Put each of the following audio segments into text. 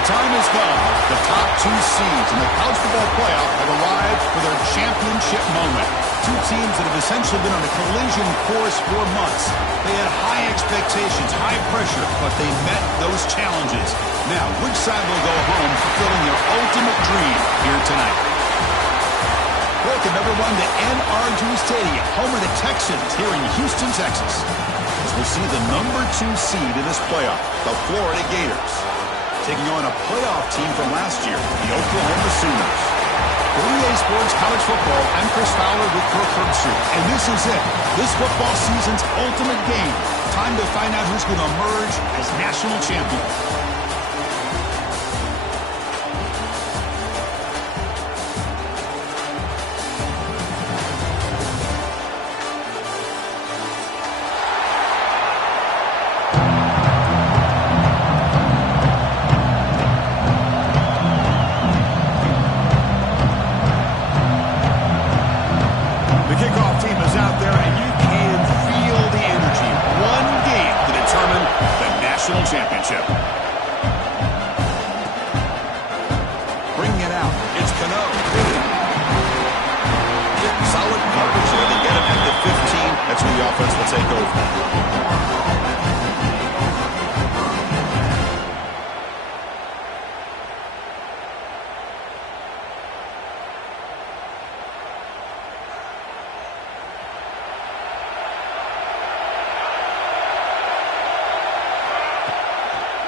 The time has come. The top two seeds in the college football playoff have arrived for their championship moment. Two teams that have essentially been on a collision course for months. They had high expectations, high pressure, but they met those challenges. Now, which side will go home fulfilling their ultimate dream here tonight? Welcome, everyone, to NRG Stadium, home of the Texans here in Houston, Texas. As we'll see the number 2 seed in this playoff, the Florida Gators, taking on a playoff team from last year, the Oklahoma Sooners. For EA Sports College Football, I'm Chris Fowler with Kirk Herbstreit, and this is it. This football season's ultimate game. Time to find out who's going to emerge as national champion. Championship. Bringing it out. It's Cano. Solid coverage there. They get him at the 15. That's where the offense will take over.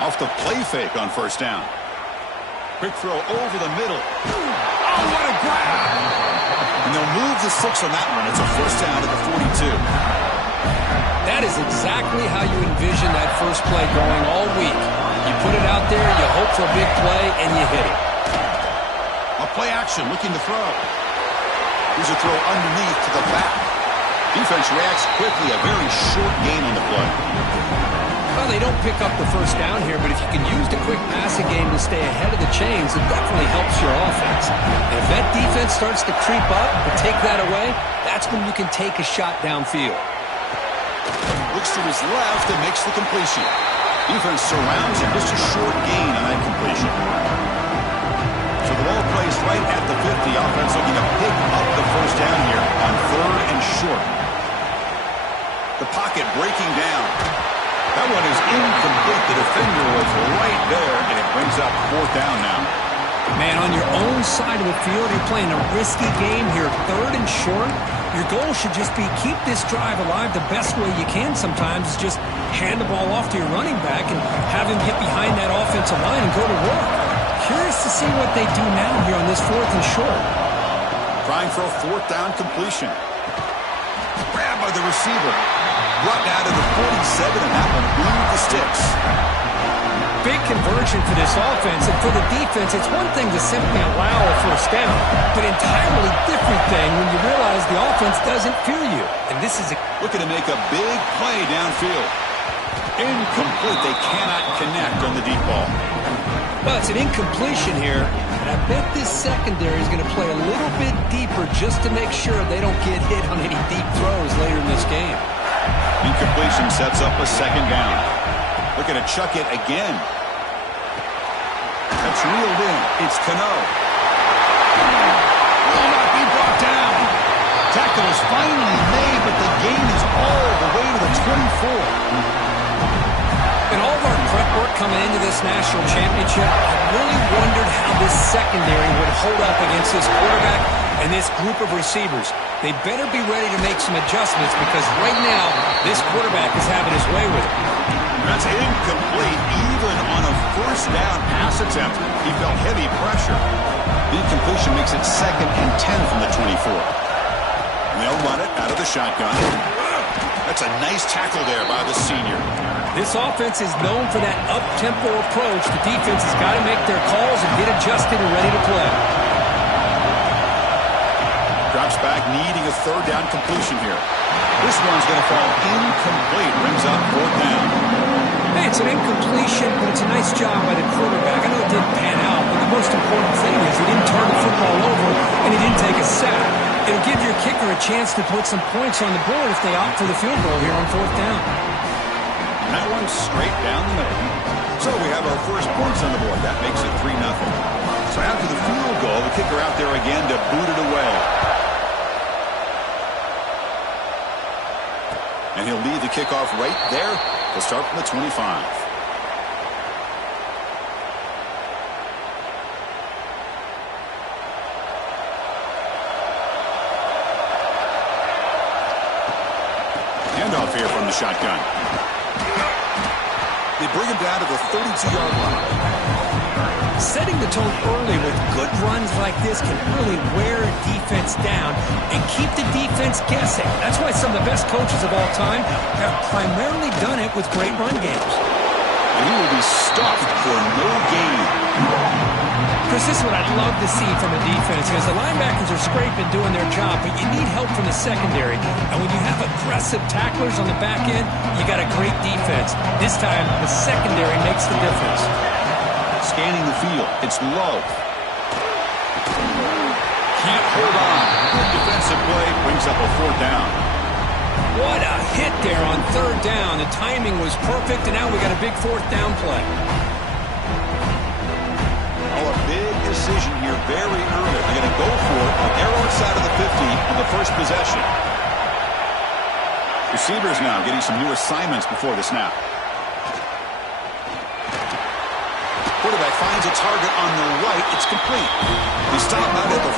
Off the play fake on first down. Quick throw over the middle. Oh, what a grab! And they'll move the 6 on that one. It's a first down at the 42. That is exactly how you envision that first play going all week. You put it out there, you hope for a big play, and you hit it. A play action, looking to throw. Here's a throw underneath to the back. Defense reacts quickly. A very short gain on the play. Well, they don't pick up the first down here, but if you can use the quick passing game to stay ahead of the chains, it definitely helps your offense. And if that defense starts to creep up and take that away, that's when you can take a shot downfield. Looks to his left and makes the completion. Defense surrounds him. Just a short gain on that completion. So the ball plays right at the 50. Offense looking to pick up the first down here on 3rd and short. The pocket breaking down. That one is incomplete. The defender was right there, and it brings up 4th down now. Man, on your own side of the field, you're playing a risky game here, 3rd and short. Your goal should just be keep this drive alive the best way you can sometimes is just hand the ball off to your running back and have him get behind that offensive line and go to work. Curious to see what they do now here on this 4th and short. Trying for a 4th down completion. Grabbed by the receiver. Brought down to the 47, and that one moved the sticks. Big conversion for this offense, and for the defense, it's one thing to simply allow a first down, but entirely different thing when you realize the offense doesn't fear you. And this is looking to make a big play downfield. Incomplete. They cannot connect on the deep ball. Well, it's an incompletion here, and I bet this secondary is going to play a little bit deeper just to make sure they don't get hit on any deep throws later in this game. Incompletion sets up a 2nd down. Looking to chuck it again. That's reeled in. It's Cano. Will not be brought down. Tackle is finally made, but the gain is all the way to the 24. In all of our prep work coming into this national championship, I really wondered how this secondary would hold up against this quarterback and this group of receivers. They better be ready to make some adjustments because right now, this quarterback is having his way with it. That's incomplete. Even on a first down pass attempt, he felt heavy pressure. The incompletion makes it 2nd and 10 from the 24. They'll run it out of the shotgun. That's a nice tackle there by the senior. This offense is known for that up-tempo approach. The defense has got to make their calls and get adjusted and ready to play. Drops back, needing a 3rd down completion here. This one's going to fall incomplete. Brings up 4th down. Hey, it's an incompletion, but it's a nice job by the quarterback. I know it didn't pan out, but the most important thing is he didn't turn the football over and he didn't take a sack. It'll give your kicker a chance to put some points on the board if they opt for the field goal here on 4th down. That one straight down the middle. So we have our first points on the board. That makes it 3-0. So after the field goal, the kicker out there again to boot it away. And he'll lead the kickoff right there. He'll start from the 25. Handoff here from the shotgun. They bring him down to the 32-yard line. Setting the tone early with good runs like this can really wear a defense down and keep the defense guessing. That's why some of the best coaches of all time have primarily done it with great run games. And he will be stuffed for no gain. Chris, this is what I'd love to see from a defense, because the linebackers are scraping, doing their job, but you need help from the secondary. And when you have aggressive tacklers on the back end, you got a great defense. This time, the secondary makes the difference. Scanning the field. It's low. Can't hold on. Good defensive play brings up a 4th down. What a hit there on 3rd down. The timing was perfect, and now we got a big 4th down play. Oh, a big decision here very early. They're going to go for it on their own side of the 50 on the first possession. Receivers now getting some new assignments before the snap. Quarterback finds a target on the right. It's complete. They stop out at the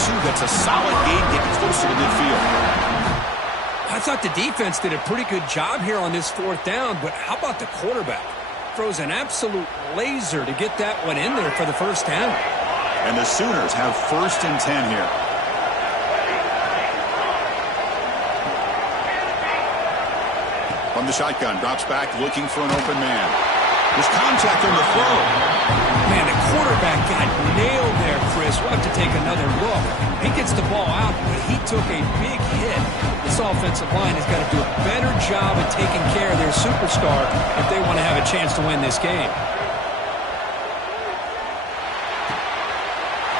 42. That's a solid gain, getting closer to midfield. I thought the defense did a pretty good job here on this 4th down, but how about the quarterback? Throws an absolute laser to get that one in there for the 1st down. And the Sooners have 1st and 10 here. From the shotgun, drops back, looking for an open man. There's contact on the throw. Man, the quarterback got nailed there, Chris. We'll have to take another look. He gets the ball out, but he took a big hit. This offensive line has got to do a better job of taking care of their superstar if they want to have a chance to win this game.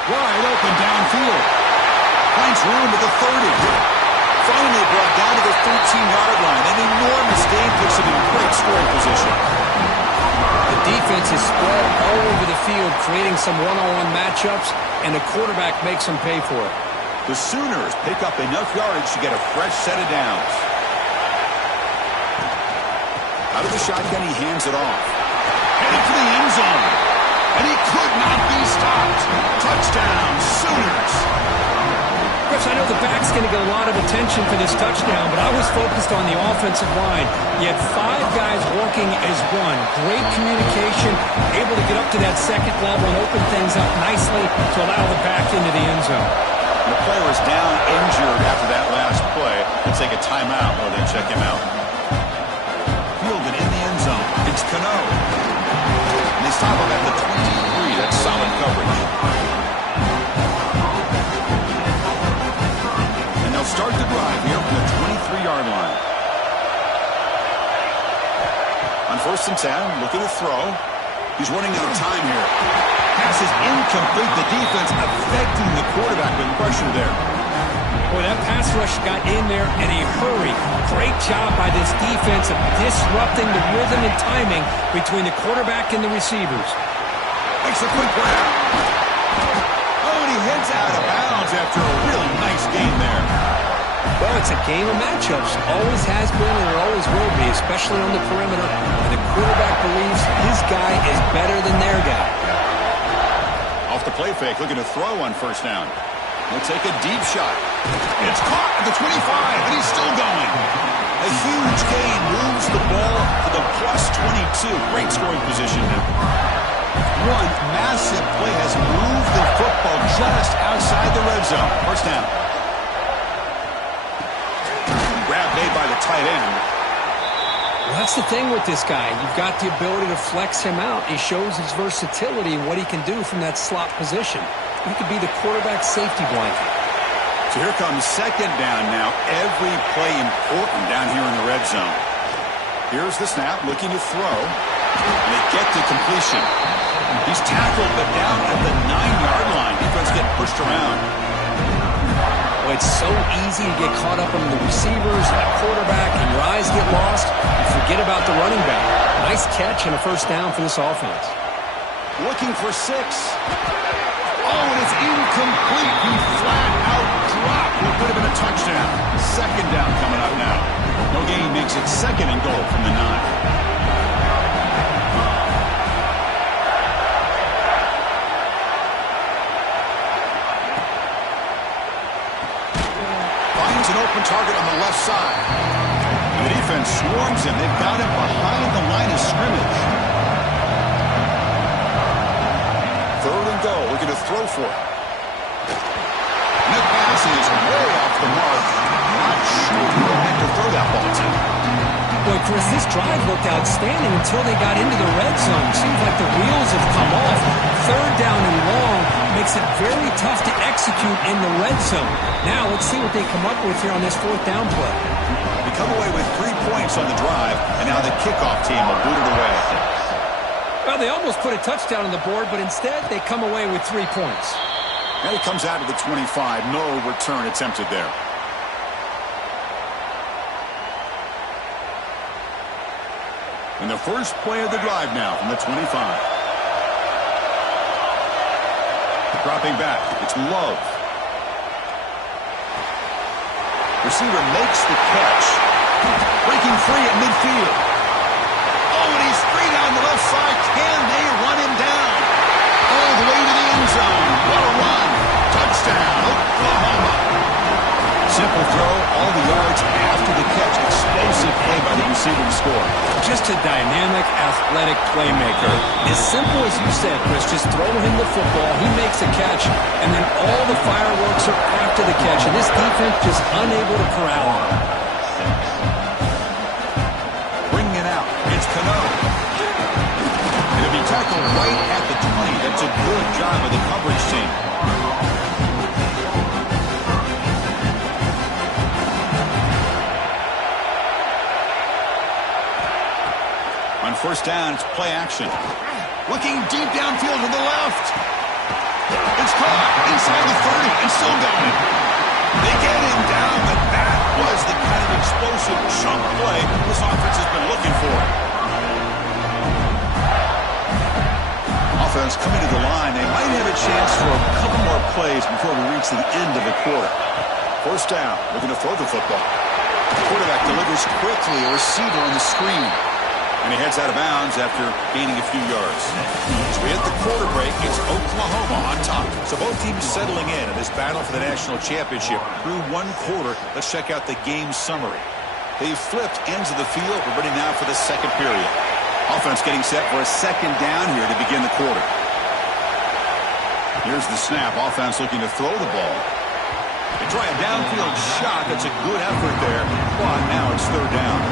Wide open downfield. Finds room at the 30. Finally brought down to the 13-yard line. An enormous gain puts him in great scoring position. The defense is spread all over the field, creating some one-on-one matchups, and the quarterback makes them pay for it. The Sooners pick up enough yardage to get a fresh set of downs. Out of the shotgun, he hands it off. Headed for the end zone. And he could not be stopped. Touchdown, Sooners. Chris, I know the back's going to get a lot of attention for this touchdown, but I was focused on the offensive line. You had 5 guys working as one. Great communication, able to get up to that 2nd level and open things up nicely to allow the back into the end zone. The player is down injured after that last play. They'll take a timeout while they check him out. Fielded in the end zone. It's Cano. And they stop him at the 23. That's solid coverage. And they'll start the drive here from the 23-yard line. On 1st and 10, looking to throw. He's running out of time here. Pass is incomplete. The defense affecting the quarterback with pressure there. Boy, that pass rush got in there in a hurry. Great job by this defense of disrupting the rhythm and timing between the quarterback and the receivers. Makes a quick grab. Oh, and he heads out of bounds after a really nice game there. Well, it's a game of matchups. Always has been and it always will be, especially on the perimeter. And the quarterback believes his guy is better than their guy. Off the play fake, looking to throw on 1st down. He'll take a deep shot. It's caught at the 25, and he's still going. A huge gain moves the ball to the +22. Great scoring position now. One massive play has moved the football just outside the red zone. 1st down. Grab made by the tight end. Well, that's the thing with this guy. You've got the ability to flex him out. He shows his versatility and what he can do from that slot position. He could be the quarterback's safety blanket. So here comes 2nd down now. Every play important down here in the red zone. Here's the snap, looking to throw. And they get to completion. He's tackled, but down at the 9-yard line. Defense getting pushed around. Boy, it's so easy to get caught up on the receivers and the quarterback, and your eyes get lost. You forget about the running back. Nice catch and a first down for this offense. Looking for 6. Oh, and it's incomplete. He flat out dropped what could have been a touchdown. Second down coming up now. No gain makes it 2nd and goal from the 9. Finds an open target on the left side. And the defense swarms him. They've got him behind the line of scrimmage. 3rd and goal. We're going to throw for it. And the pass is way off the mark. Not sure who had to throw that ball to. Boy, Chris, this drive looked outstanding until they got into the red zone. Seems like the wheels have come off. 3rd down and long makes it very tough to execute in the red zone. Now let's see what they come up with here on this 4th down play. They come away with 3 points on the drive, and now the kickoff team will boot it away. Well, they almost put a touchdown on the board, but instead they come away with 3 points. And he comes out of the 25. No return attempted there. And the first play of the drive now from the 25. Dropping back, it's Love. Receiver makes the catch. Breaking free at midfield. Oh, and he's free down the left side. Can they run him down? All the way to the end zone. What a run. Touchdown, Oklahoma. Simple throw, all the yards after the catch. Explosive play by the receiver to score. Just a dynamic, athletic playmaker. As simple as you said, Chris, just throw him the football, he makes a catch, and then all the fireworks are after the catch, and this defense just unable to corral him. Bringing it out, it's Cano. It'll be tackled right at the 20. That's a good job of the coverage team. On 1st down, it's play action. Looking deep downfield to the left. It's caught inside the 30 and still going. They get him down, but that was the kind of explosive chunk play this offense has been looking for. Offense coming to the line. They might have a chance for a couple more plays before we reach the end of the quarter. 1st down, looking to throw the football. The quarterback delivers quickly, a receiver on the screen. And he heads out of bounds after gaining a few yards. As we hit the quarter break, it's Oklahoma on top. So both teams settling in this battle for the national championship. Through 1 quarter, let's check out the game summary. They've flipped ends of the field. We're ready now for the 2nd period. Offense getting set for a 2nd down here to begin the quarter. Here's the snap. Offense looking to throw the ball. They try a downfield shot. That's a good effort there. But now it's 3rd down.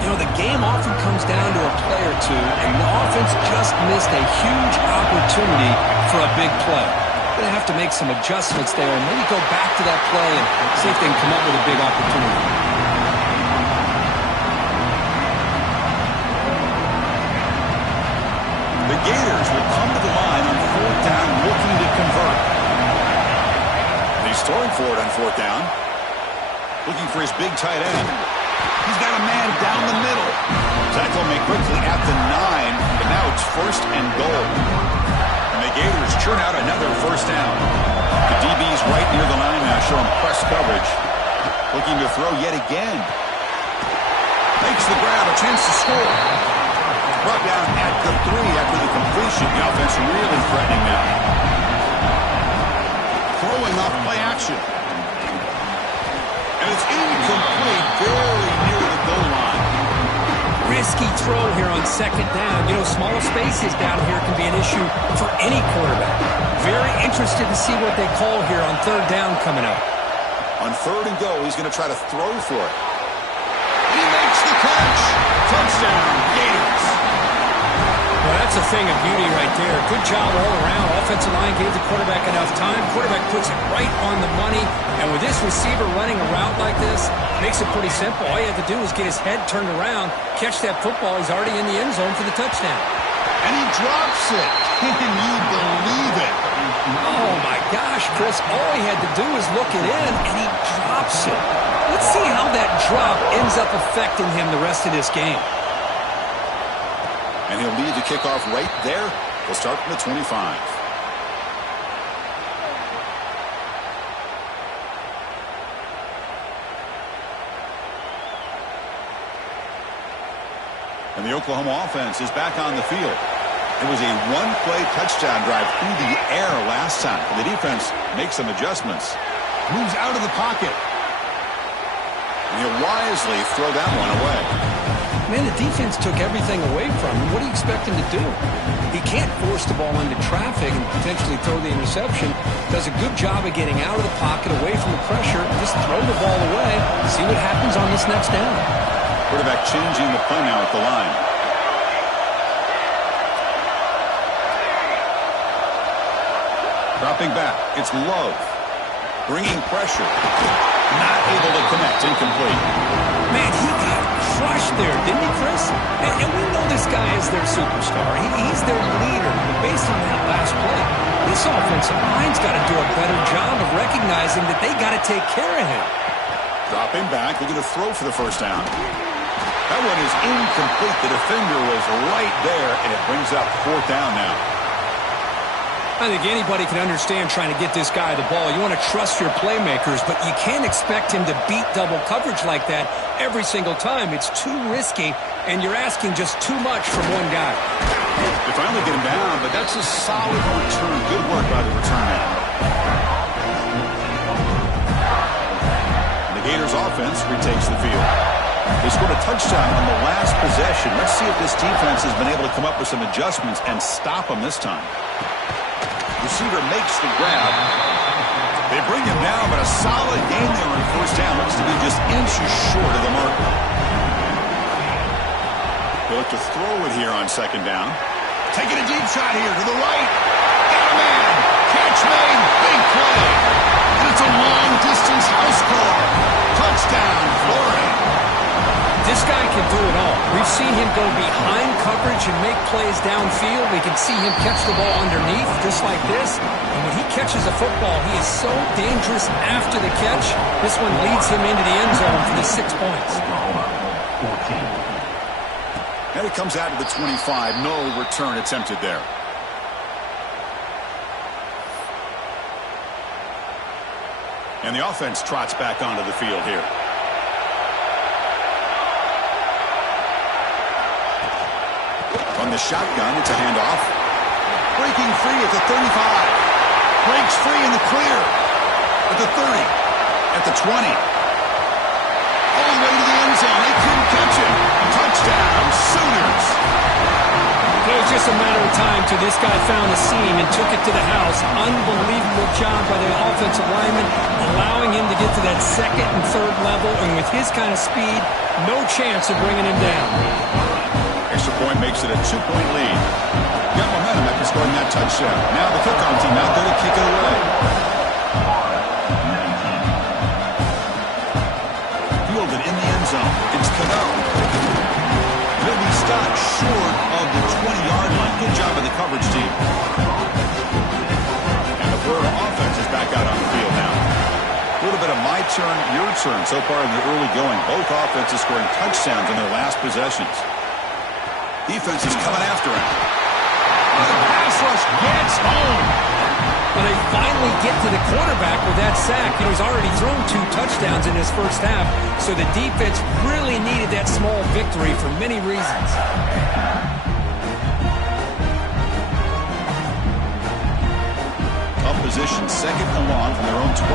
You know, the game often comes down to a play or two, and the offense just missed a huge opportunity for a big play. Going to have to make some adjustments there and maybe go back to that play and see if they can come up with a big opportunity. The Gators will come to the line on 4th down, looking to convert. He's throwing for it on 4th down. Looking for his big tight end. He's got a man down the middle. Tackle made quickly at the 9, but now it's 1st and goal. And the Gators churn out another 1st down. The DB's right near the line now, showing press coverage. Looking to throw yet again. Makes the grab, a chance to score. Brought down at the 3 after the completion. The offense really threatening now. Throwing off play action. And it's incomplete, very near the goal line. Risky throw here on 2nd down. You know, small spaces down here can be an issue for any quarterback. Very interested to see what they call here on 3rd down coming up. On 3rd and goal, he's going to try to throw for it. He makes the catch. Touchdown, Gators. Well, that's a thing of beauty right there. Good job all around. Offensive line gave the quarterback enough time. Quarterback puts it right on the money. And with this receiver running a route like this, makes it pretty simple. All you have to do is get his head turned around, catch that football. He's already in the end zone for the touchdown. And he drops it. Can you believe it? Oh, my gosh. Chris. All he had to do was look it in, and he drops it. Let's see how that drop ends up affecting him the rest of this game. And he'll lead the kickoff right there. He'll start from the 25. And the Oklahoma offense is back on the field. It was a one-play touchdown drive through the air last time. The defense makes some adjustments. Moves out of the pocket. And he'll wisely throw that one away. Man, the defense took everything away from him. What do you expect him to do? He can't force the ball into traffic and potentially throw the interception. Does a good job of getting out of the pocket, away from the pressure. Just throw the ball away. See what happens on this next down. Quarterback changing the play now at the line. Dropping back. It's Love. Bringing pressure. Not able to connect. Incomplete. Man, he got crushed there, didn't he, Chris? And we know this guy is their superstar. He's their leader. But based on that last play, this offensive line's got to do a better job of recognizing that they got to take care of him. Dropping back. Looking to throw for the first down. That one is incomplete. The defender was right there, and it brings up fourth down now. I think anybody can understand trying to get this guy the ball. You want to trust your playmakers, but you can't expect him to beat double coverage like that every single time. It's too risky, and you're asking just too much from one guy. They finally get him down, but that's a solid return. Good work by the return man. The Gators offense retakes the field. They scored a touchdown on the last possession. Let's see if this defense has been able to come up with some adjustments and stop them this time. Receiver makes the grab. They bring him down, but a solid gain there on first down. Looks to be just inches short of the marker. They look to throw it here on second down. Taking a deep shot here to the right. Got a man. Catch made. Big play. And it's a long-distance house call. Touchdown, Florida. This guy can do it all. We've seen him go behind coverage and make plays downfield. We can see him catch the ball underneath, just like this. And when he catches a football, he is so dangerous after the catch. This one leads him into the end zone for the 6 points. And it comes out of the 25. No return attempted there. And the offense trots back onto the field here. On the shotgun, it's a handoff. Breaking free at the 35. Breaks free in the clear. At the 30. At the 20. All the way to the end zone. They couldn't catch him. Touchdown, Sooners. It was just a matter of time till this guy found a seam and took it to the house. Unbelievable job by the offensive lineman, allowing him to get to that second and third level. And with his kind of speed, no chance of bringing him down. Extra point makes it a 2-point lead. Got momentum after scoring that touchdown. Now the kickoff team out there to kick it away. Fielded in the end zone. It's Cano. He'll be stopped short of the 20-yard line. Good job of the coverage team. And the Florida offense is back out on the field now. A little bit of my turn, your turn so far in the early going. Both offenses scoring touchdowns in their last possessions. Defense is coming after him. The pass rush gets home. Well, they finally get to the quarterback with that sack. He's already thrown 2 touchdowns in his first half, so the defense really needed that small victory for many reasons. Up position, second and long from their own 12.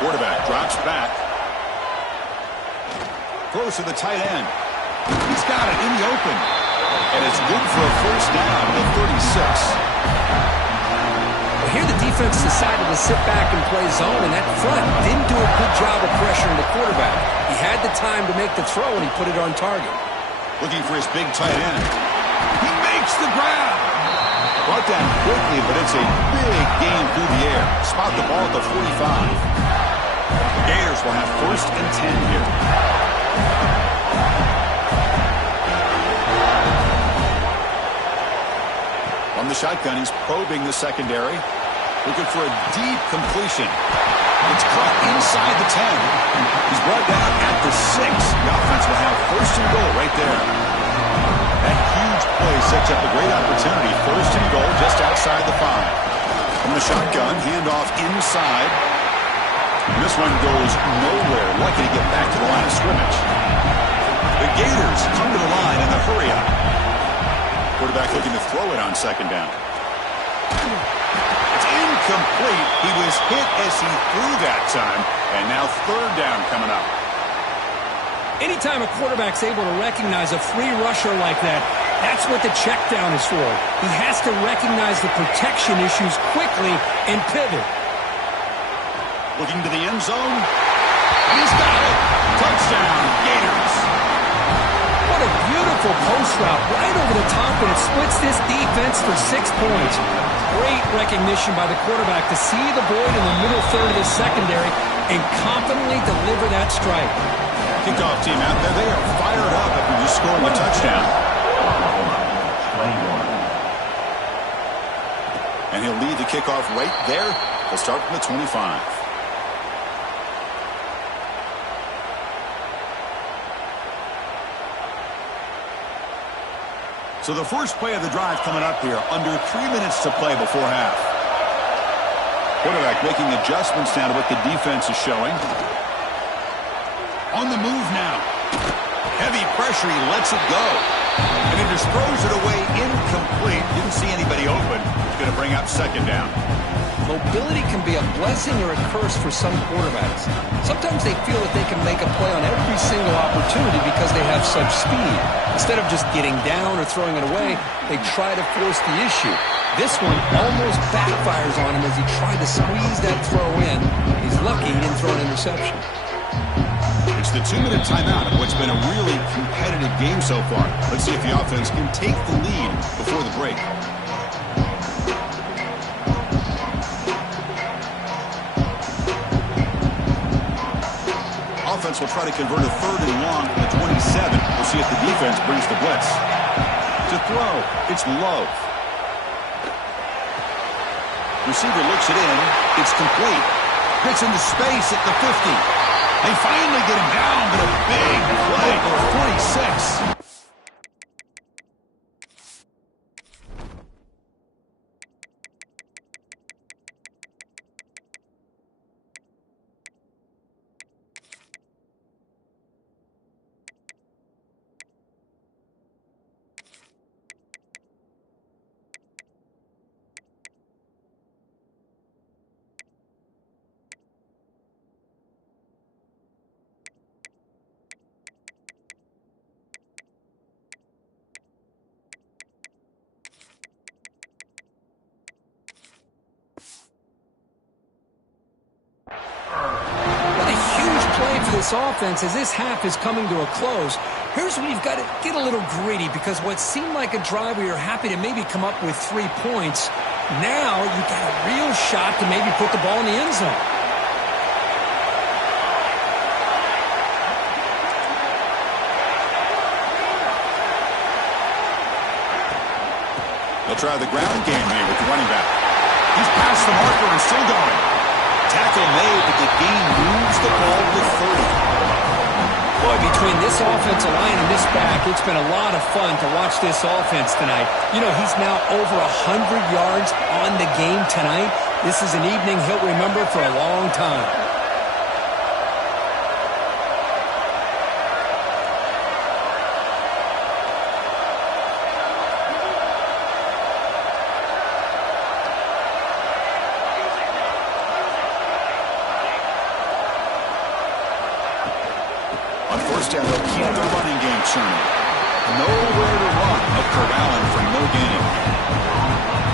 Quarterback drops back. Throws to the tight end. He's got it in the open. And it's good for a first down at the 36. Well, here the defense decided to sit back and play zone, and that front didn't do a good job of pressuring the quarterback. He had the time to make the throw, and he put it on target. Looking for his big tight end. He makes the grab. Brought down quickly, but it's a big gain through the air. Spot the ball at the 45. The Gators will have first and 10 here. On the shotgun, he's probing the secondary. Looking for a deep completion. It's caught inside the 10. He's brought down at the 6. The offense will have first and goal right there. That huge play sets up a great opportunity. First and goal just outside the 5. From the shotgun, handoff inside. This one goes nowhere. Lucky to get back to the line of scrimmage. The Gators come to the line in the hurry-up. Quarterback looking to throw it on second down. It's incomplete. He was hit as he threw that time. And now third down coming up. Anytime a quarterback's able to recognize a free rusher like that, that's what the check down is for. He has to recognize the protection issues quickly and pivot. Looking to the end zone. And he's got it. Touchdown, Gators. What a beautiful post route right over the top, and it splits this defense for 6 points. Great recognition by the quarterback to see the void in the middle third of the secondary and confidently deliver that strike. Kickoff team out there. They are fired up after just scoring a touchdown. And he'll lead the kickoff right there. They'll start from the 25. So the first play of the drive coming up here, under 3 minutes to play before half. Quarterback making adjustments now to what the defense is showing. On the move now. Heavy pressure, he lets it go. And he just throws it away incomplete. Didn't see anybody open. It's going to bring up second down. Mobility can be a blessing or a curse for some quarterbacks. Sometimes they feel that they can make a play on every single opportunity because they have such speed. Instead of just getting down or throwing it away, they try to force the issue. This one almost backfires on him as he tried to squeeze that throw in. He's lucky he didn't throw an interception. It's the 2-minute timeout of what's been a really competitive game so far. Let's see if the offense can take the lead before the break. Offense will try to convert a third and long from the 27. We'll see if the defense brings the blitz. To throw, it's Love. Receiver looks it in. It's complete. Gets into space at the 50. They finally get him down, but a big play for 46. This offense, as this half is coming to a close, here's where you've got to get a little gritty, because what seemed like a drive where you're happy to maybe come up with 3 points, now you've got a real shot to maybe put the ball in the end zone. They'll try the ground game here with the running back. He's past the marker and still going. Tackle made, but the game moves the ball to 30. Boy, between this offensive line and this back, it's been a lot of fun to watch this offense tonight. You know, he's now over 100 yards on the game tonight. This is an evening he'll remember for a long time. They'll keep the running game churning. Nowhere to run. A corralling for no gain.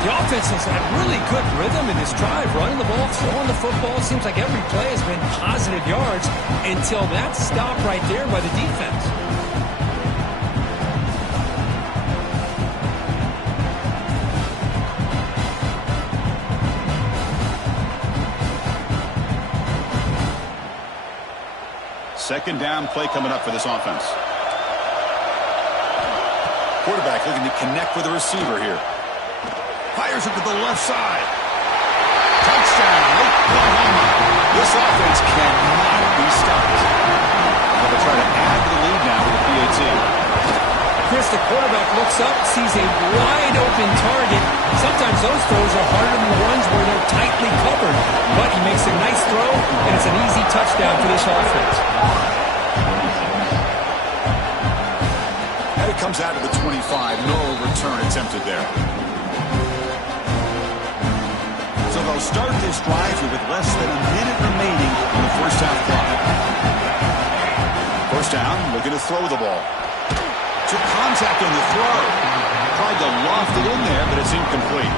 The offense has had really good rhythm in this drive. Running the ball, throwing the football. Seems like every play has been positive yards until that stop right there by the defense. Second down play coming up for this offense. Quarterback looking to connect with the receiver here. Fires it to the left side. Touchdown, Oklahoma. This offense cannot be stopped. They'll try to add to the lead now with the PAT. Chris, the quarterback looks up, sees a wide-open target. Sometimes those throws are harder than the ones where they're tightly covered. But he makes a nice throw, and it's an easy touchdown for this offense. And it comes out of the 25. No return attempted there. So they'll start this drive here with less than a minute remaining on the first half clock. First down, looking to throw the ball. Took contact on the throw. Tried to loft it in there, but it's incomplete.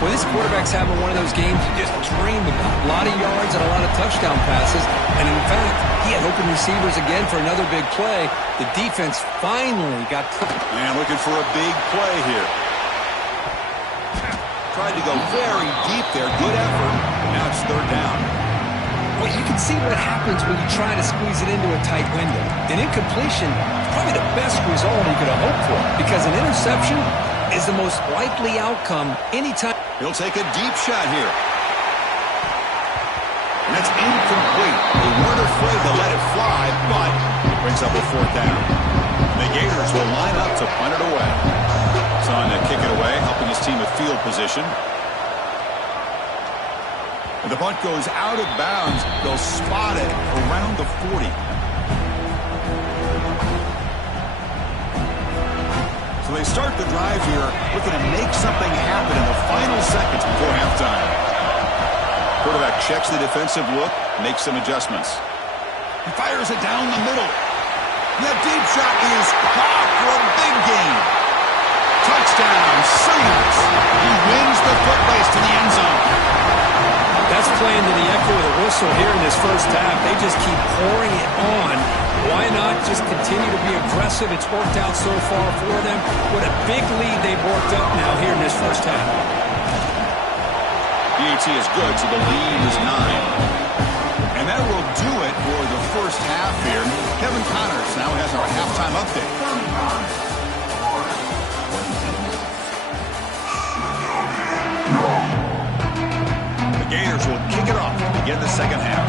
Well, this quarterback's having one of those games you just dream about. A lot of yards and a lot of touchdown passes. And in fact, he had open receivers again for another big play. The defense finally got... And looking for a big play here. Tried to go very deep there. Good effort. Now it's third down. Well, you can see what happens when you try to squeeze it into a tight window. An incompletion is probably the best result you could have hoped for, because an interception is the most likely outcome anytime. He'll take a deep shot here. And that's incomplete. They weren't afraid to let it fly, but it brings up a fourth down. The Gators will line up to punt it away. So on to kick it away, helping his team with field position. And the punt goes out of bounds. They'll spot it around the 40. So they start the drive here, looking to make something happen in the final seconds before halftime. Quarterback checks the defensive look, makes some adjustments. He fires it down the middle. That deep shot is caught for a big gain. Touchdown, Sooners. He wins the foot race to the end zone. That's playing to the echo of the whistle here in this first half. They just keep pouring it on. Why not just continue to be aggressive? It's worked out so far for them. What a big lead they've worked up now here in this first half. PAT is good, so the lead is 9. And that will do it for the first half here. Kevin Connors now has our halftime update. The Gators will kick it off to begin the second half.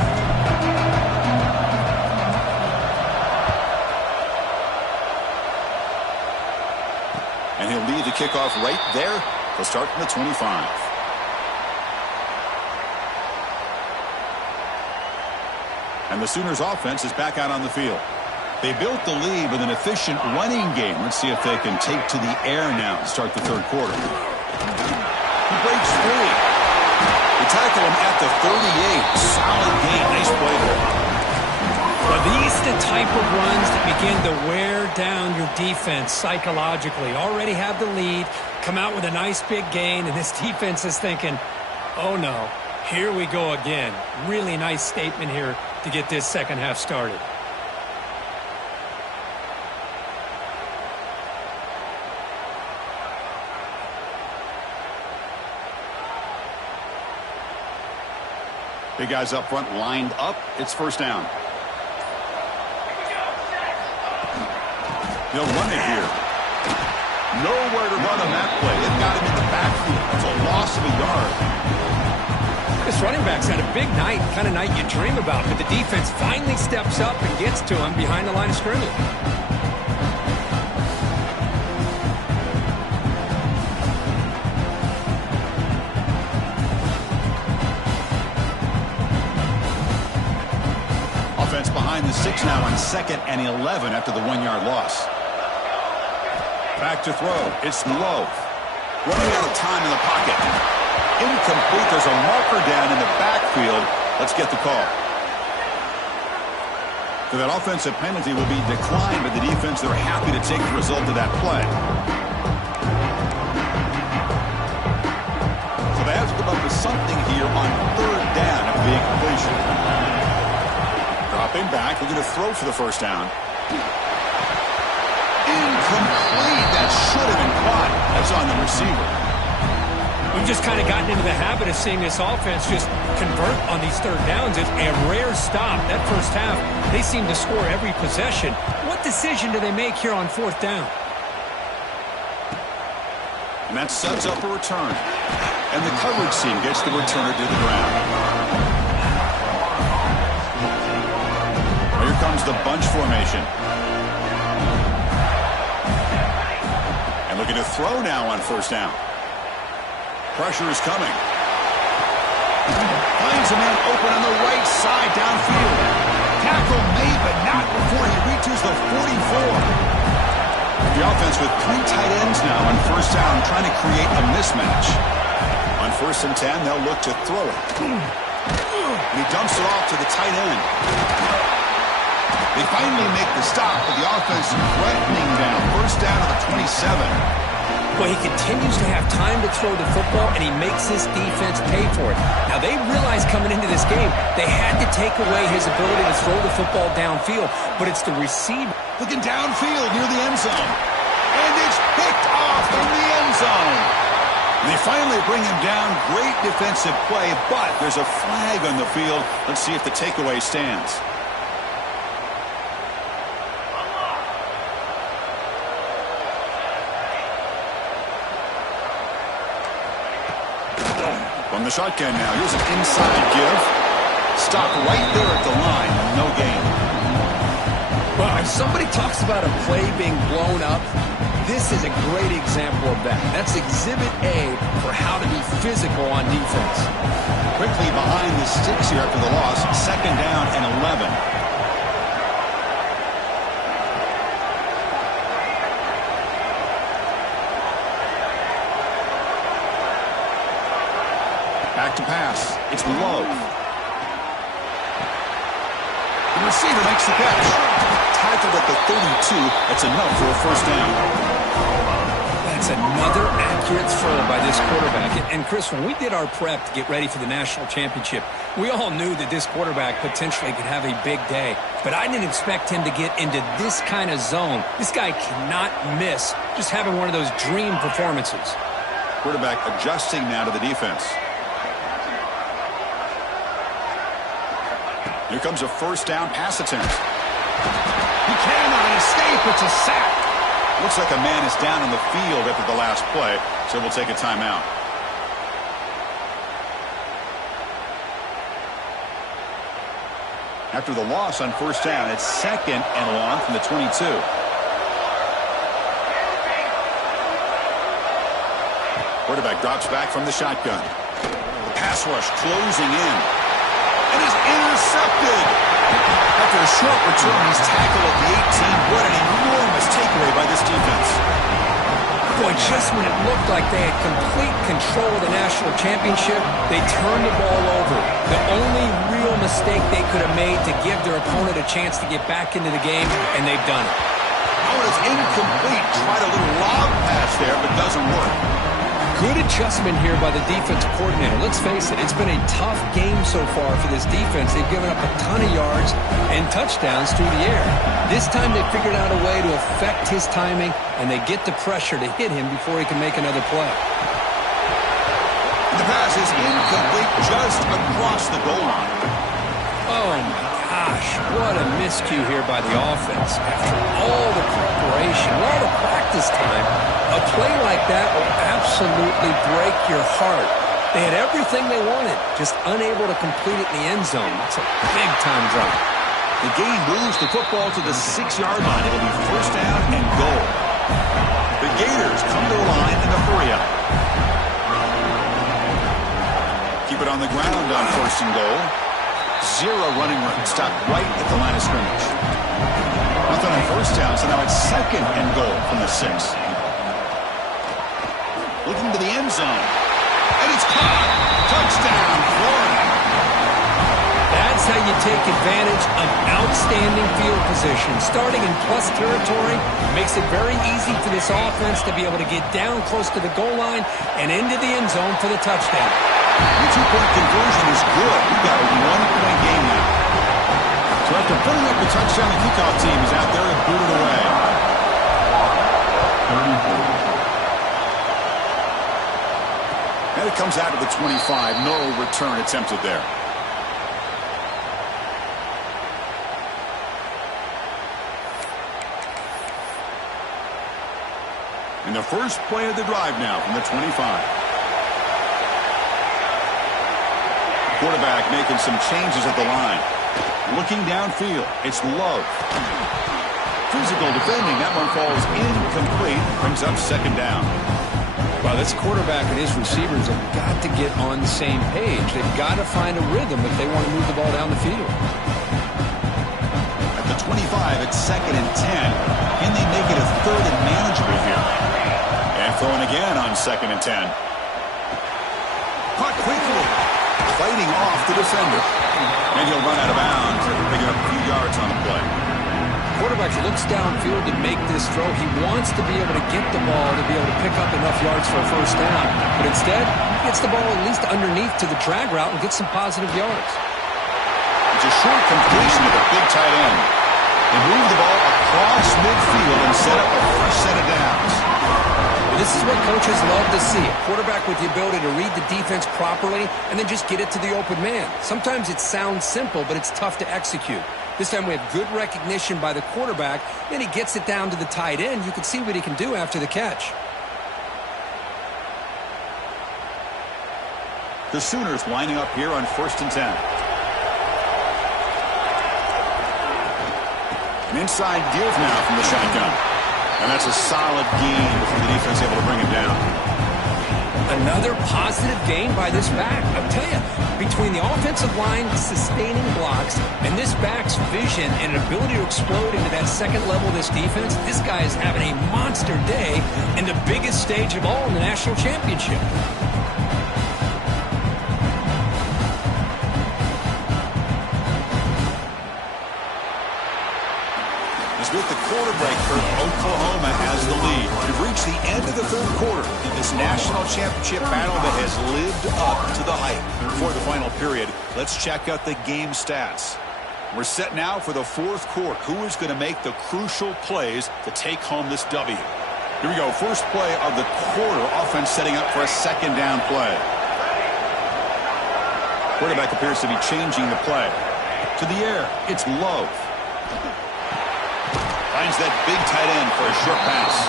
And he'll lead the kickoff right there. He'll start from the 25. And the Sooners offense is back out on the field. They built the lead with an efficient running game. Let's see if they can take to the air now to start the third quarter. He breaks free. They tackle him at the 38. Solid gain. Nice play there. Well, these are the type of runs that begin to wear down your defense psychologically. Already have the lead, come out with a nice big gain, and this defense is thinking, oh no, here we go again. Really nice statement here to get this second half started. Big guys up front lined up. It's first down. They'll run it here. Nowhere to run on that play. They've got him in the backfield. It's a loss of a yard. This running back's had a big night, kind of night you dream about, but the defense finally steps up and gets to him behind the line of scrimmage. Offense behind the 6 now on 2nd and 11 after the 1-yard loss. Back to throw. It's low. Running out of time in the pocket. Incomplete. There's a marker down in the backfield. Let's get the call. So that offensive penalty will be declined by the defense. They're happy to take the result of that play. So they have to come up with something here on third down after the incompletion. Dropping back. Looking to throw for the first down. Incomplete. That should have been caught. That's on the receiver. We've just kind of gotten into the habit of seeing this offense just convert on these third downs. It's a rare stop. That first half, they seem to score every possession. What decision do they make here on fourth down? And that sets up a return. And the coverage team gets the returner to the ground. Here comes the bunch formation. And looking to throw now on first down. Pressure is coming. Finds a man open on the right side downfield. Tackle made, but not before he reaches the 44. The offense with 3 tight ends now on first down, trying to create a mismatch. On 1st and 10, they'll look to throw it. And he dumps it off to the tight end. They finally make the stop, but the offense threatening down. First down to the 27. Well, he continues to have time to throw the football, and he makes this defense pay for it. Now, they realized coming into this game they had to take away his ability to throw the football downfield, but it's the receiver. Looking downfield near the end zone. And it's picked off in the end zone. And they finally bring him down. Great defensive play, but there's a flag on the field. Let's see if the takeaway stands. From the shotgun now. Here's an inside give. Stop right there at the line. No gain. Well, if somebody talks about a play being blown up, this is a great example of that. That's Exhibit A for how to be physical on defense. Quickly behind the sticks here after the loss. 2nd down and 11. Back to pass. It's Love. The receiver makes the catch. Tackled at the 32. That's enough for a first down. That's another accurate throw by this quarterback. And Chris, when we did our prep to get ready for the national championship, we all knew that this quarterback potentially could have a big day. But I didn't expect him to get into this kind of zone. This guy cannot miss just having one of those dream performances. Quarterback adjusting now to the defense. Here comes a first down pass attempt. He cannot escape. It's a sack. Looks like a man is down on the field after the last play, so we'll take a timeout. After the loss on first down, it's 2nd and long from the 22. Quarterback drops back from the shotgun. The pass rush closing in. And is intercepted. After a short return, he's tackled at the 18. What an enormous takeaway by this defense. Boy, just when it looked like they had complete control of the national championship, they turned the ball over. The only real mistake they could have made to give their opponent a chance to get back into the game, and they've done it. Oh, it's incomplete. Tried a little lob pass there, but doesn't work. Good adjustment here by the defensive coordinator. Let's face it, it's been a tough game so far for this defense. They've given up a ton of yards and touchdowns through the air. This time they figured out a way to affect his timing, and they get the pressure to hit him before he can make another play. The pass is incomplete just across the goal line. Oh, my gosh. What a miscue here by the offense. After all the preparation, all the practice time, a play like that will absolutely break your heart. They had everything they wanted, just unable to complete it in the end zone. It's a big-time drop. The game moves the football to the 6-yard line. It'll be first down and goal. The Gators come to the line in a hurry-up. Keep it on the ground on 1st and goal. 0 running room. Stopped right at the line of scrimmage. Nothing on first down, so now it's 2nd and goal from the 6. Looking to the end zone. And it's caught. Touchdown, Florida. That's how you take advantage of outstanding field position. Starting in plus territory makes it very easy for this offense to be able to get down close to the goal line and into the end zone for the touchdown. The 2-point conversion is good. We've got a 1-point game now. So after putting up the touchdown, the kickoff team is out there and booted away. And it comes out of the 25. No return attempted there. And the first play of the drive now from the 25. Quarterback making some changes at the line. Looking downfield, it's Love. Physical defending, that one falls incomplete. Brings up second down. Well, this quarterback and his receivers have got to get on the same page. They've got to find a rhythm if they want to move the ball down the field. At the 25, it's second and 10. Can they make it a third and manageable here? And throwing again on second and 10. Caught quickly. Fighting off the defender. And he'll run out of bounds, picking up a few yards on the play. Quarterback looks downfield to make this throw. He wants to be able to get the ball to be able to pick up enough yards for a first down. But instead, he gets the ball at least underneath to the drag route and gets some positive yards. It's a short completion to the big tight end. They move the ball across midfield and set up a fresh set of downs. This is what coaches love to see. A quarterback with the ability to read the defense properly and then just get it to the open man. Sometimes it sounds simple, but it's tough to execute. This time we have good recognition by the quarterback. Then he gets it down to the tight end. You can see what he can do after the catch. The Sooners lining up here on first and 10. An inside give now from the shotgun. And that's a solid gain before the defense able to bring him down. Another positive gain by this back. I'll tell you, between the offensive line sustaining blocks and this back's vision and ability to explode into that second level of this defense, this guy is having a monster day in the biggest stage of all in the national championship. With the quarter breaker, Oklahoma has the lead. We've reached the end of the third quarter in this national championship battle that has lived up to the hype. Before the final period, let's check out the game stats. We're set now for the fourth quarter. Who is going to make the crucial plays to take home this W? Here we go. First play of the quarter. Offense setting up for a second down play. Quarterback appears to be changing the play. To the air, it's Love. Finds that big tight end for a short pass.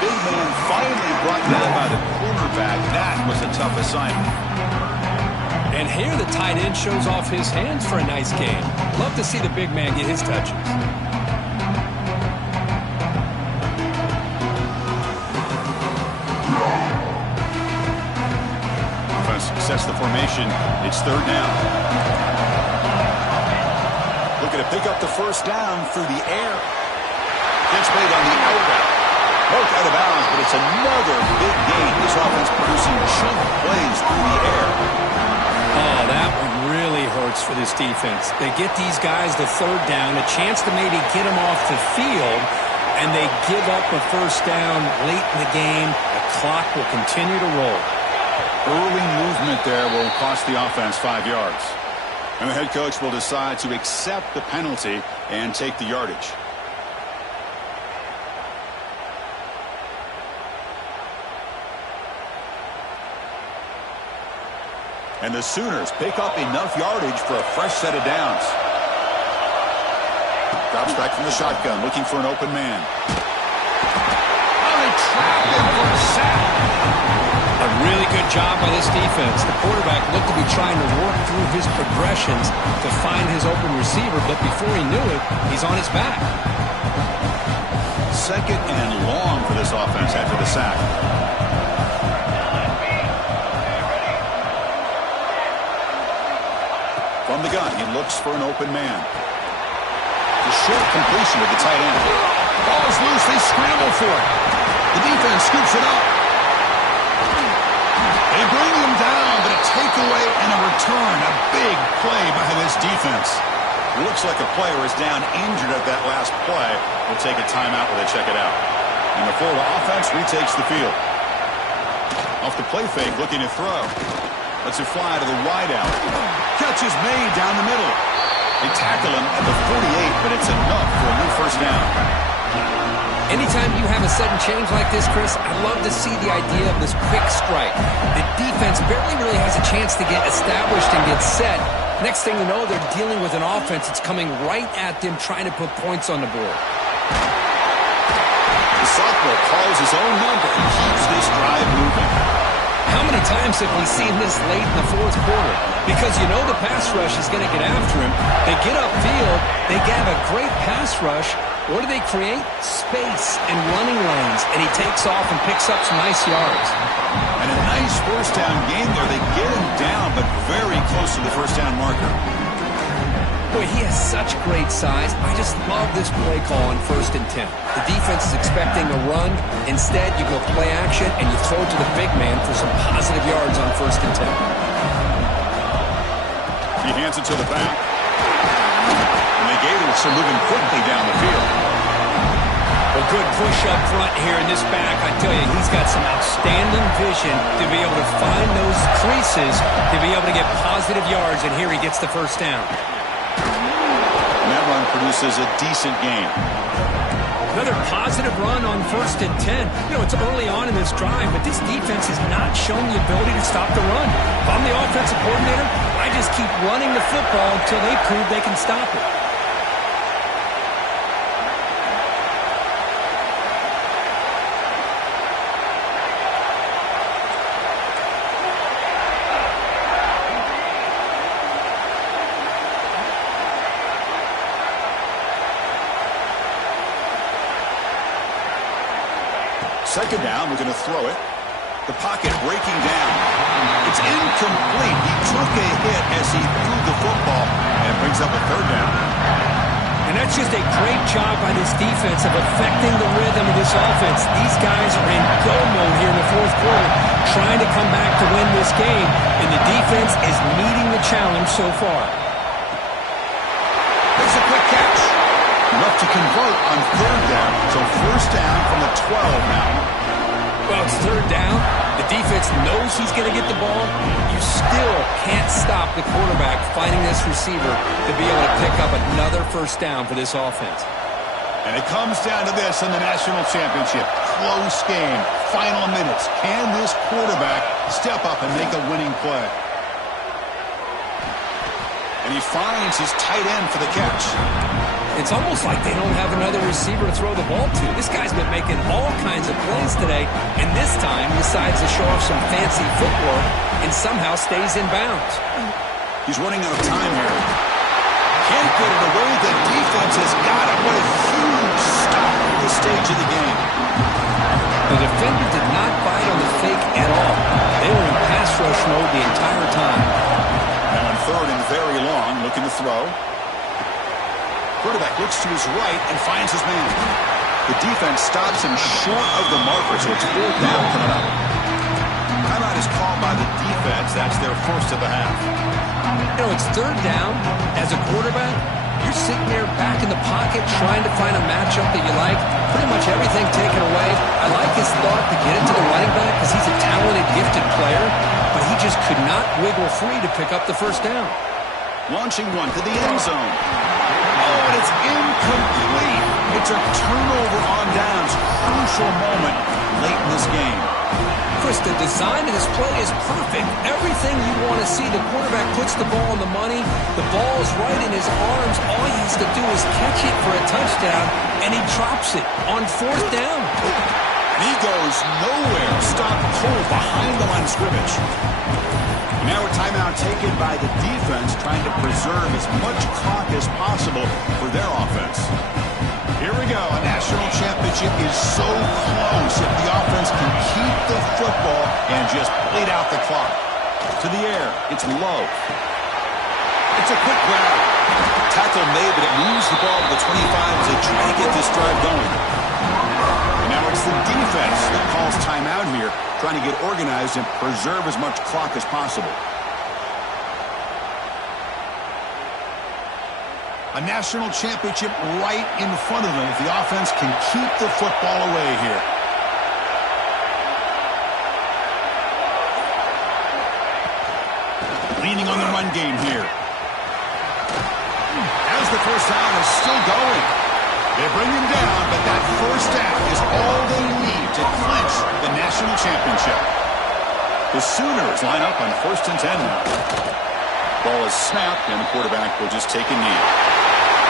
Big man finally brought down by the cornerback. That was a tough assignment. And here the tight end shows off his hands for a nice game. Love to see the big man get his touches. Offense sets the formation. It's third down. Looking to pick up the first down through the air. Gets made on the out route. Broke out of bounds, but it's another big gain. This offense producing chunk plays through the air. Oh, that one really hurts for this defense. They get these guys the third down, a chance to maybe get them off the field, and they give up a first down late in the game. The clock will continue to roll. Early movement there will cost the offense 5 yards. And the head coach will decide to accept the penalty and take the yardage. And the Sooners pick up enough yardage for a fresh set of downs. Drops back from the shotgun, looking for an open man. Oh, they trap him for a sack. A really good job by this defense. The quarterback looked to be trying to work through his progressions to find his open receiver, but before he knew it, he's on his back. Second and long for this offense after the sack. From the gun, he looks for an open man. The short completion of the tight end. Ball is loose. They scramble for it. The defense scoops it up. They bring him down, but a takeaway and a return. A big play by this defense. It looks like a player is down injured at that last play. We'll take a timeout while they check it out. And the Florida offense retakes the field. Off the play fake, looking to throw. Lets it fly to the wideout. Catch is made down the middle. They tackle him at the 48, but it's enough for a new first down. Anytime you have a sudden change like this, Chris, I love to see the idea of this quick strike. The defense barely really has a chance to get established and get set. Next thing you know, they're dealing with an offense that's coming right at them, trying to put points on the board. The Sutcliffe calls his own number and keeps this drive moving. How many times have we seen this late in the fourth quarter? Because you know the pass rush is going to get after him. They get upfield. They have a great pass rush. What do they create? Space and running lanes. And he takes off and picks up some nice yards. And a nice first down game there. They get him down, but very close to the first down marker. Boy, he has such great size. I just love this play call on 1st and 10. The defense is expecting a run. Instead, you go play action, and you throw to the big man for some positive yards on 1st and 10. He hands it to the back. And they gave him some moving quickly down the field. A good push up front here in this back. I tell you, he's got some outstanding vision to be able to find those creases, to be able to get positive yards, and here he gets the first down. And that run produces a decent gain. Another positive run on 1st and 10. You know, it's early on in this drive, but this defense has not shown the ability to stop the run. If I'm the offensive coordinator, I just keep running the football until they prove they can stop it. Second down, we're going to throw it. The pocket breaking down. It's incomplete. He took a hit as he threw the football, and it brings up a third down. And that's just a great job by this defense of affecting the rhythm of this offense. These guys are in go mode here in the fourth quarter, trying to come back to win this game, and the defense is meeting the challenge so far. Makes a quick catch. Enough to convert on third down. So first down from the 12 now. Well, it's third down. The defense knows he's going to get the ball. You still can't stop the quarterback finding this receiver to be able to pick up another first down for this offense. And it comes down to this in the national championship. Close game. Final minutes. Can this quarterback step up and make a winning play? And he finds his tight end for the catch. It's almost like they don't have another receiver to throw the ball to. This guy's been making all kinds of plays today, and this time decides to show off some fancy footwork and somehow stays in bounds. He's running out of time here. Can't get it away. The defense has got it. What a huge stop at this stage of the game. The defender did not bite on the fake at all. They were in pass rush mode the entire time. Now on third and very long, looking to throw. Quarterback looks to his right and finds his man. The defense stops him short of the marker, so it's fourth down coming up. Timeout is called by the defense. That's their first of the half. You know, it's third down. As a quarterback, you're sitting there back in the pocket trying to find a matchup that you like. Pretty much everything taken away. I like his thought to get it to the running back because he's a talented, gifted player, but he just could not wiggle free to pick up the first down. Launching one to the end zone. Oh, and it's incomplete. It's a turnover on downs. Crucial moment late in this game. Chris, the design of this play is perfect. Everything you want to see. The quarterback puts the ball on the money. The ball is right in his arms. All he has to do is catch it for a touchdown, and he drops it on fourth down. And he goes nowhere. Stopped cold behind the line of scrimmage. Now a timeout taken by the defense, trying to preserve as much clock as possible for their offense. Here we go. A national championship is so close if the offense can keep the football and just bleed out the clock. To the air. It's low. It's a quick grab. Tackle made, but it moves the ball to the 25 as they try to get this drive going. And now it's the defense that calls timeout here, trying to get organized and preserve as much clock as possible. A national championship right in front of them if the offense can keep the football away here. Leaning on the run game here. As the first down is still going. They bring him down, but that first down is all they need to clinch the national championship. The Sooners line up on 1st and 10 now. Ball is snapped, and the quarterback will just take a knee.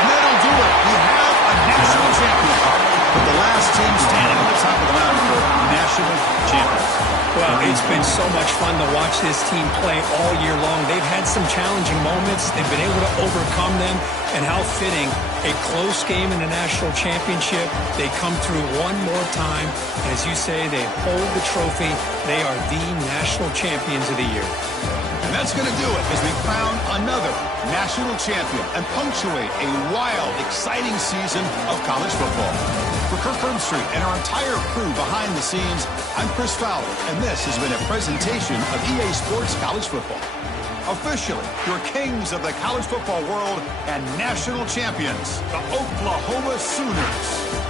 And that'll do it. We have a national champion. But the last team standing at the top of the mountain for national champions. Well, it's been so much fun to watch this team play all year long. They've had some challenging moments. They've been able to overcome them. And how fitting, a close game in a national championship. They come through one more time. And as you say, they hold the trophy. They are the national champions of the year. And that's going to do it as we crown another national champion and punctuate a wild, exciting season of college football. For Kirk Herbstreit and our entire crew behind the scenes, I'm Chris Fowler, and this has been a presentation of EA Sports College Football. Officially, your kings of the college football world and national champions, the Oklahoma Sooners.